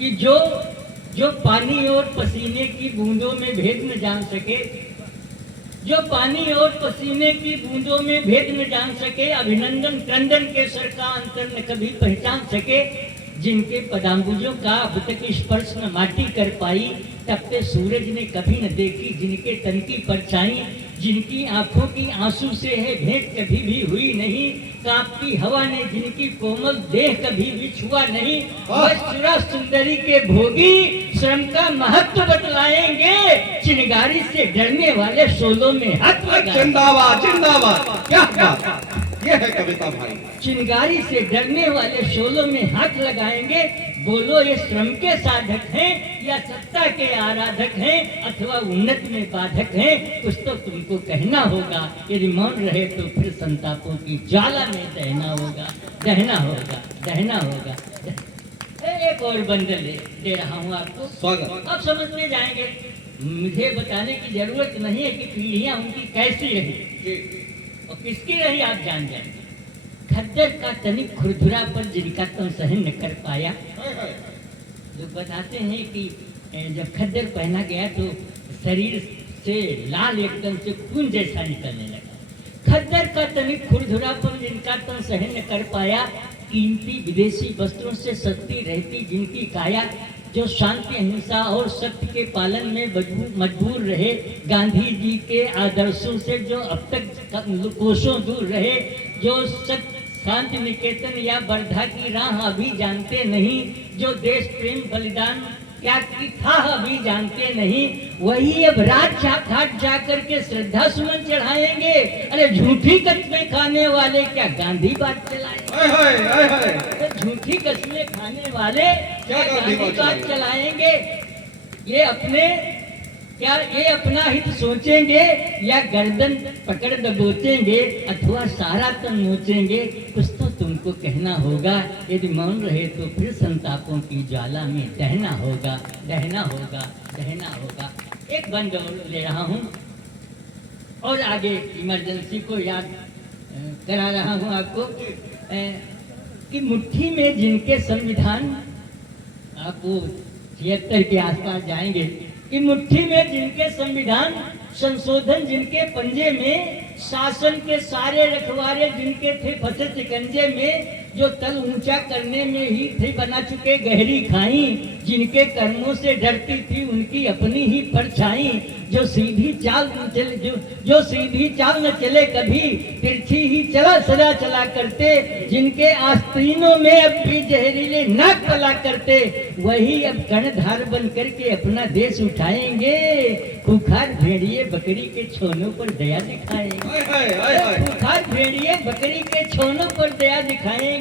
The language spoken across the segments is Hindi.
कि जो जो पानी और पसीने की बूंदों में भेद न जान सके, जो पानी और पसीने की बूंदों में भेद न जान सके, अभिनंदन क्रंदन के सर का अंतर न कभी पहचान सके, जिनके पदांबुजों का अब तक स्पर्श न माटी कर पाई, तपते सूरज ने कभी न देखी जिनके तन की परछाई, जिनकी आंखों की आंसू से है भेंट कभी भी हुई नहीं, कांपती हवा ने जिनकी कोमल देह कभी भी छुआ नहीं, वह चुरा सुंदरी के भोगी श्रम का महत्व बतलाएंगे, चिनगारी से डरने वाले शोलों में हाथ लगाएंगे। जिंदाबाद जिंदाबाद, क्या बात, ये है कविता भाई। चिनगारी से डरने वाले शोलों में हाथ लगाएंगे। बोलो ये श्रम के साधक हैं या सत्ता के आराधक हैं अथवा उन्नत में बाधक हैं, कुछ तो तुमको कहना होगा। यदि मौन रहे तो फिर संतापों की ज्वाला में दहना होगा, दहना होगा, दहना होगा। एक और बंडल दे रहा हूँ आपको, स्वागत। अब समझ में जाएंगे। मुझे बताने की जरूरत नहीं है कि पीढ़ियां उनकी कैसी रही और किसकी रही, आप जान जाएंगे। खद्दर का तनिक खुरदुरा पर जिनका तुम सहन न कर पाया। लोग बताते हैं कि जब खद्दर पहना गया तो शरीर से लाल एकदम से खून जैसा निकलने लगा। खद्दर का तनिक खुरदुरा पर जिनका तुम सहन न कर पाया, कीमती विदेशी वस्त्रों से सस्ती रहती जिनकी काया, जो शांति अहिंसा और सत्य के पालन में मजबूर रहे, गांधी जी के आदर्शों से जो अब तक कोसों दूर रहे, जो सत्य शांति निकेतन या वर्धा की राह अभी जानते नहीं, जो देश प्रेम बलिदान क्या की था अभी जानते नहीं, वही अब रात घाट जाकर के श्रद्धा सुमन चढ़ाएंगे। अरे झूठी कस्में खाने वाले क्या गांधी बात चलाएंगे? झूठी कस्में खाने वाले क्या गांधी बात चलाएंगे? ये अपना हित सोचेंगे या गर्दन पकड़ दबोचेंगे अथवा सारा तन नोचेंगे, कुछ तो तुमको कहना होगा। यदि मौन रहे तो फिर संतापों की ज्वाला में दहना होगा, दहना होगा, दहना होगा। एक बंद ले रहा हूँ और आगे इमरजेंसी को याद करा रहा हूँ आपको कि मुट्ठी में जिनके संविधान, आपको 76 के आसपास जाएंगे, कि मुट्ठी में जिनके संविधान संशोधन जिनके पंजे में, शासन के सारे रखवारे जिनके थे फंसे शिकंजे में, जो तल ऊंचा करने में ही थे बना चुके गहरी खाई, जिनके कर्मों से डरती थी उनकी अपनी ही परछाई, जो सीधी चाल न चले, जो सीधी चाल न चले कभी, तिरछी ही चला सजा चला करते, जिनके आस्तीनों में अब भी जहरीले नाक पला करते, वही अब कर्णधार बन करके अपना देश उठाएंगे। खूंखार भेड़िए बकरी के छोनों पर दया दिखाएंगे, खूंखार भेड़िए बकरी के छोनों पर दया दिखाएंगे।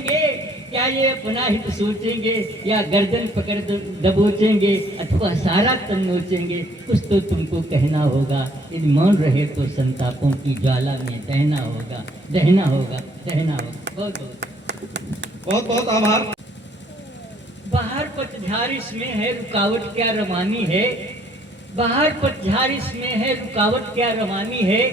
क्या ये अपना हित सोचेंगे या गर्दन पकड़ दबोचेंगे अथवा सारा तन नोचेंगे, कुछ तो तुमको कहना होगा। यदि मौन रहे तो संतापों की ज्वाला में दहना होगा, दहना होगा, दहना होगा। बहुत बहुत बहुत बहुत आभार। बाहर पतझार इसमें है रुकावट क्या रवानी है, बाहर पतझार इसमें है रुकावट क्या रवानी है,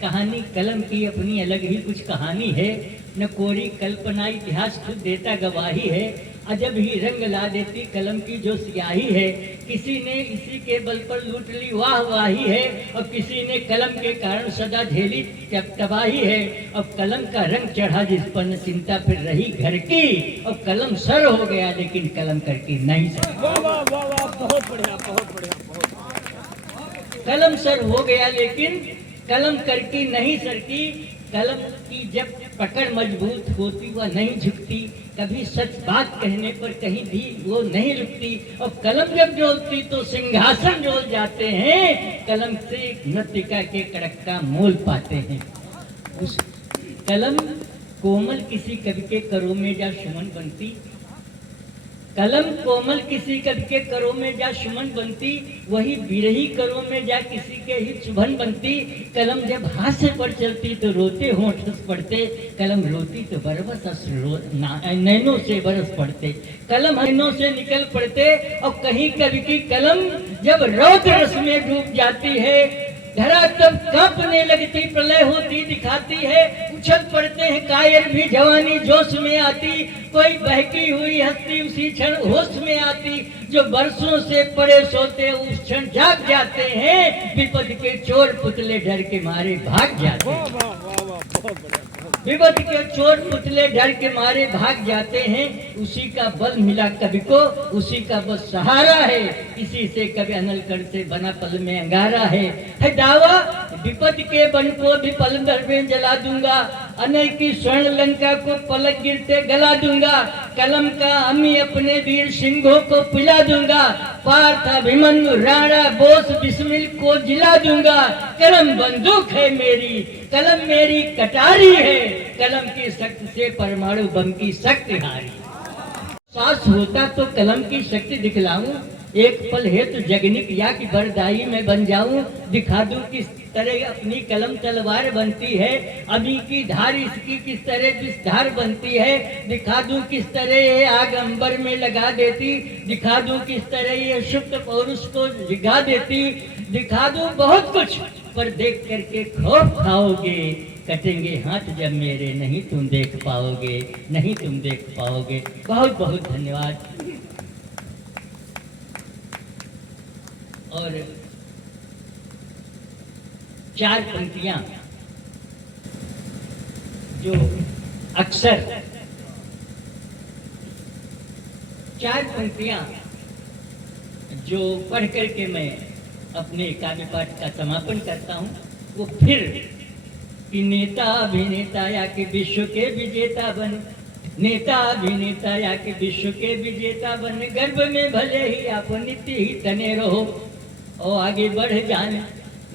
कहानी कलम की अपनी अलग ही कुछ कहानी है, न कोरी कल्पना इतिहास खुद देता गवाही है, अजब ही रंग ला देती कलम की जो स्याही है, किसी ने इसी के बल पर लूट ली वाह वाही है, और किसी ने कलम के कारण सदा झेली तबाही है। अब कलम का रंग चढ़ा जिस पर न चिंता फिर रही घर की, अब कलम सर हो गया लेकिन कलम करके नहीं सर। बहुत बढ़िया, बहुत बढ़िया, कलम सर हो गया लेकिन कलम करके नहीं सरकी, कलम की जब पकड़ मजबूत होती वह नहीं झुकती, कभी सच बात कहने पर कहीं भी वो नहीं रुकती, और कलम जब डोलती तो सिंहासन डोल जाते हैं, कलम से नृत्यिका के कड़क का मोल पाते हैं। उस कलम कोमल किसी कवि के करों में जा सुमन बनती, कलम कोमल किसी कवि के करों में जा सुमन बनती, वही बिरही करों में जा किसी के ही चुभन बनती, कलम जब हास्य पर चलती तो रोते होंठ पड़ते, कलम रोती तो बरबस नैनों से बरस पड़ते, कलम नैनों से निकल पड़ते, और कहीं कवि की कलम जब रौद्र रस में डूब जाती है, धरा तब कांपने लगती प्रलय होती दिखाती है, उछल पड़ते हैं कायर भी, जवानी जोश में आती, कोई बहकी हुई हस्ती उसी क्षण होश में आती, जो बरसों से पड़े सोते उस क्षण जाग जाते हैं, विपद के चोर पुतले डर के मारे भाग जाते वाह हैं। वाह वाह वाह बहुत बढ़िया विपद के चोर पुतले डर के मारे भाग जाते हैं, उसी का बल मिला कवि को, उसी का बस सहारा है, इसी से कवि अनल कर से बना पल में अंगारा है दावा, विपद के बन को भी पल भर में जला दूंगा, अनल की स्वर्ण लंका को पलक गिरते गला दूंगा, कलम का अमी अपने वीर सिंहों को पिला दूंगा, पार्थ अभिमन्यु राणा बोस बिस्मिल को जिला दूंगा, कलम बंदूक है मेरी, कलम मेरी कटारी है, कलम की शक्ति से परमाणु बम की शक्ति हारी। सास होता तो कलम की शक्ति दिखलाऊं, एक पल है तो जगनिक या की बरदाई में बन जाऊं, दिखा दूं किस तरह अपनी कलम तलवार बनती है, अभी की धार इसकी किस तरह विषधार बनती है, दिखा दूं किस तरह ये आग अंबर में लगा देती, दिखा दूं किस तरह ये शुक्र पौरुष को जिगा देती, दिखा दूं बहुत कुछ, पर देख करके खौफ खाओगे, कटेंगे हाथ जब मेरे, नहीं तुम देख पाओगे, नहीं तुम देख पाओगे। बहुत बहुत धन्यवाद। और 4 पंक्तियां जो अक्सर 4 पंक्तियां जो पढ़ करके मैं अपने काव्य पाठ का समापन करता हूं, वो फिर कि नेता अभिनेता या कि विश्व के विजेता बन, नेता अभिनेता या कि विश्व के विजेता बन, गर्भ में भले ही आप नित्य ही तने रहो और आगे बढ़ जाने,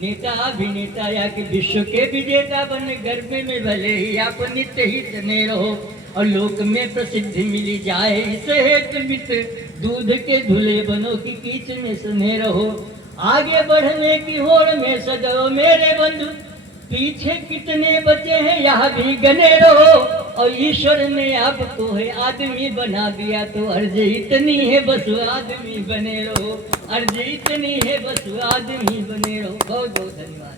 नेता अभिनेता या कि विश्व के विजेता बन, गर्भ में भले ही आप नित्य ही तने रहो और लोक में प्रसिद्धि मिली जाए, इसे हेतु मित्र दूध के धुले बनो की कीच में सने रहो, आगे बढ़ने की होड़ में सदैव मेरे बंधु, पीछे कितने बचे हैं यह भी गने रहो, और ईश्वर ने आपको है आदमी बना दिया तो अर्ज इतनी है बस आदमी बने रहो, अर्ज इतनी है बस आदमी बने रहो। बहुत बहुत धन्यवाद।